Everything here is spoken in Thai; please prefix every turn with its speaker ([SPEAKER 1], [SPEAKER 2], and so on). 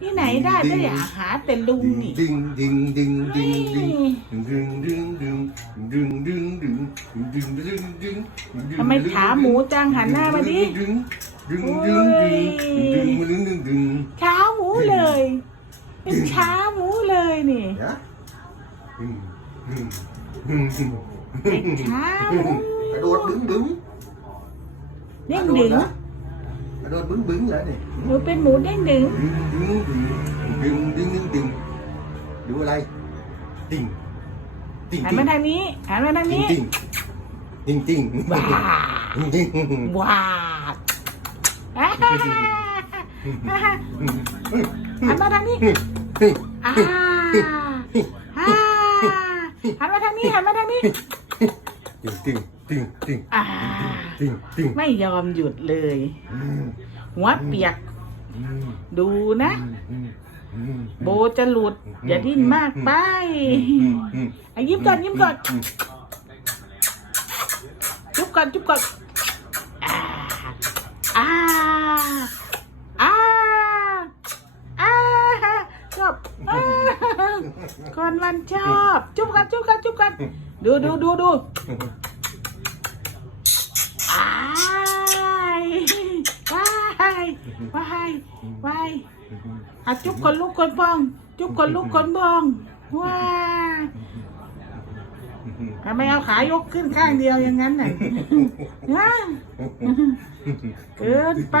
[SPEAKER 1] ที่ไหนได้ก็อยากหาแต่ลุงนี่
[SPEAKER 2] ดึงดึงดึงดึงดึง
[SPEAKER 1] นี่
[SPEAKER 2] ดึงดึงดึงดึงดึงดึงดึงดึงดึง
[SPEAKER 1] ทำไมขาหมูจังหันหน้ามาดิ
[SPEAKER 2] ดึงดึงดึงดึงดึงดึงดึงดึง
[SPEAKER 1] ช้าหมูเลย เป็นช้าหมูเลยนี่
[SPEAKER 2] นะดึงดึงดึงดึง
[SPEAKER 1] เป็นช้าหมู
[SPEAKER 2] กระโดดดึงดึง
[SPEAKER 1] เด้งดึง
[SPEAKER 2] กระโดดบึ้งบึ้งเลยนี่
[SPEAKER 1] หนูเป็นหมูเด้งดึง
[SPEAKER 2] ดึงดึงดึงดึงดึงดึงดูอะไร ติ่งติ่ง
[SPEAKER 1] หันมาทางนี้หันมาทาง
[SPEAKER 2] ติ่ง
[SPEAKER 1] นี้
[SPEAKER 2] ติ่งติ่งติ่ง
[SPEAKER 1] ว้า
[SPEAKER 2] ติ่ง
[SPEAKER 1] ว้าอ่าหันมาทางนี้อ่าอ่าหันมาทางนี้หันมาทางนี้
[SPEAKER 2] ติ่งติ่งติ่งติ่ง
[SPEAKER 1] อ่า
[SPEAKER 2] ติ่งติ่ง
[SPEAKER 1] ไม่ยอมหยุดเลยหัวเปียกดูนะโบจะหลุด อย่าดิ้นมากไปอะยิ้มก่อนยิ้มก่อนจุ๊บก่อนจุ๊บก่อนอ่าอ่าอ่าอ่าชอบอ่าคนมันชอบ จุ๊บกันจุ๊บกันจุ๊บกัน ดูดูดูดูอ้ายว้ายว้ายว้ายอะจุ๊บคนลูกคนบ้อง จุ๊บคนลูกคนบ้องว้าทำไมเอาขายกขึ้นข้างเดียวอย่างนั้นน่ะเกินไป